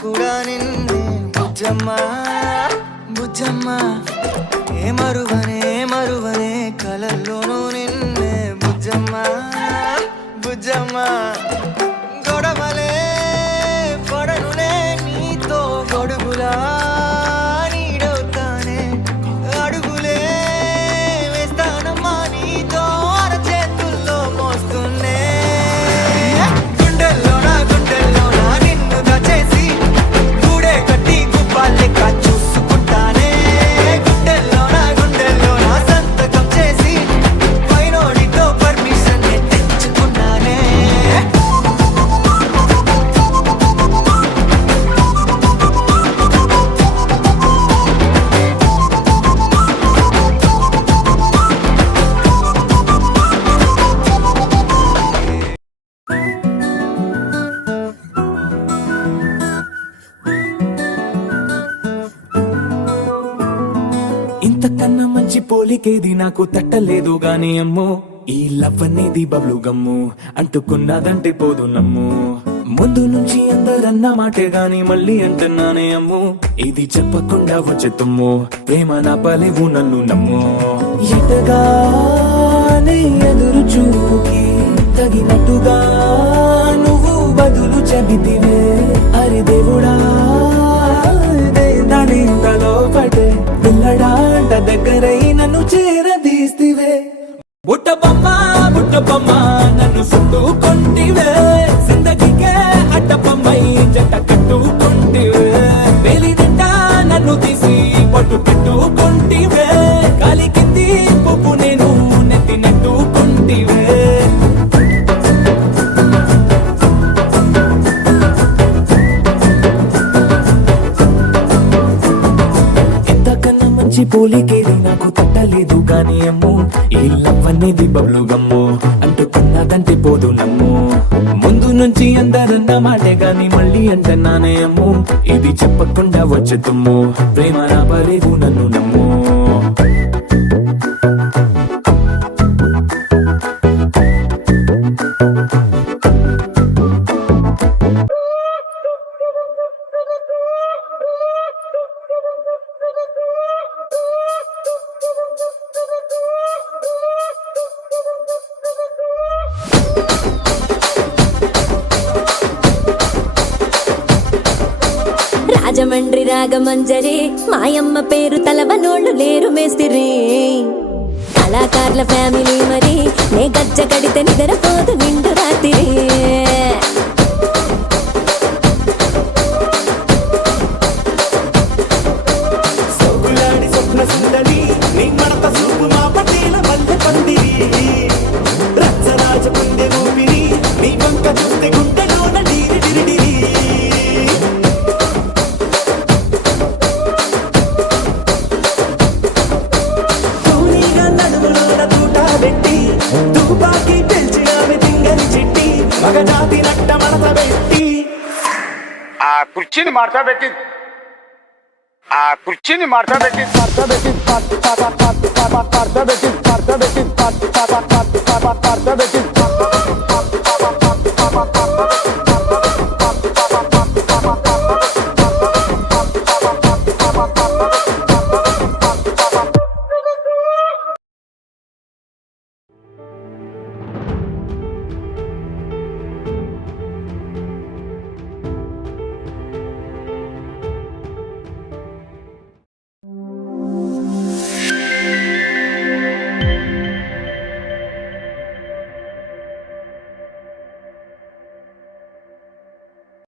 కూడా నిన్నే బుజ్జమ్మ బుజ్జమ్మ ఏ మరువనే కలల్లోనూ నిన్నే బుజ్జమ్మ బుజ్జమ్మ గొడవలే పడనులే నీతో గొడుగులా నీడవుతానే అడుగులే వేస్తానమ్మా నీతో అరచేతుల్లో మోస్తున్నే గుండెల్లోనా నిన్ను దాచేసి గూడే కట్టి గుప్పాలెక్క చూసుకుంటానే గుండెల్లోనా సంతకం చేసి పైనోడితో పర్మిషన్ తెచ్చుకున్నానే ఇంతకన్నా మంచి పోలికేది నాకు తట్టలేదు గాని అమ్మో ఈ లవ్ అనేది బబ్లు గమ్ము అంటుకున్నదంటే పోదు నమ్ము ముందు నుంచి అందరన్న మాటే గాని మళ్ళీ అంటున్నానే అమ్ము ఇది చెప్పకుండా వచ్చే తుమ్ము ప్రేమ నా పలేవు నన్ను నమ్ము ఎటగానే ఎదురు చూపుకి తగినట్టుగా నువ్వు బదులు చెబితివే అరి దేవుడా దాని తలో పడే పిల్లడాంట దగ్గరై నన్ను చేరదీస్తివే బుట్ట బొమ్మ నన్ను చుట్టుకొంటివే జిందగీకే అడ్డ బొమ్మై జంట కట్టుకొంటివే వేలి నిండా నన్ను తీసి పట్టు పెట్టుకొంటివే గాలి కింది పువ్వు నేను నెత్తి నెట్టుకొంటివే పోలికేది నాకు తట్టలేదు గాని అమ్ము ఈ లవ్ అనేది బబ్లు గమ్ము అంటుకున్నదంటే పోదు నమ్ము ముందు నుంచి అందరన్న మాటే గాని మళ్ళీ అంటున్నానే అమ్ము ఇది చెప్పకుండా వచ్చే తుమ్ము ప్రేమ నా పలేవు నన్ను నమ్ము రాజమండ్రి రాగమంజరి మాయమ్మ పేరు తలవనోళ్ళు లేరు మేస్తిరి కళాకారుల ఫ్యామిలీ మరి నే గజ్జ కడితే నిద్రపోదు నిండు రాత్రి స్వప్న సుందరి నీ మడత చూపు మా పటేల మల్లె పందిరి రచ్చరాజ పుండె ఊపిరి నీ వంక చూస్తే గుండెలోన డీరి డిరిడిరి తూనీగా నడుములోన తూట పెట్టి తుపాకి పిలిచి ఆమె తింగని చిట్టి మగజాతి నట్ట మడత పెట్టి ఆ కుర్చీని మార్చబెట్టి మార్చబెట్టి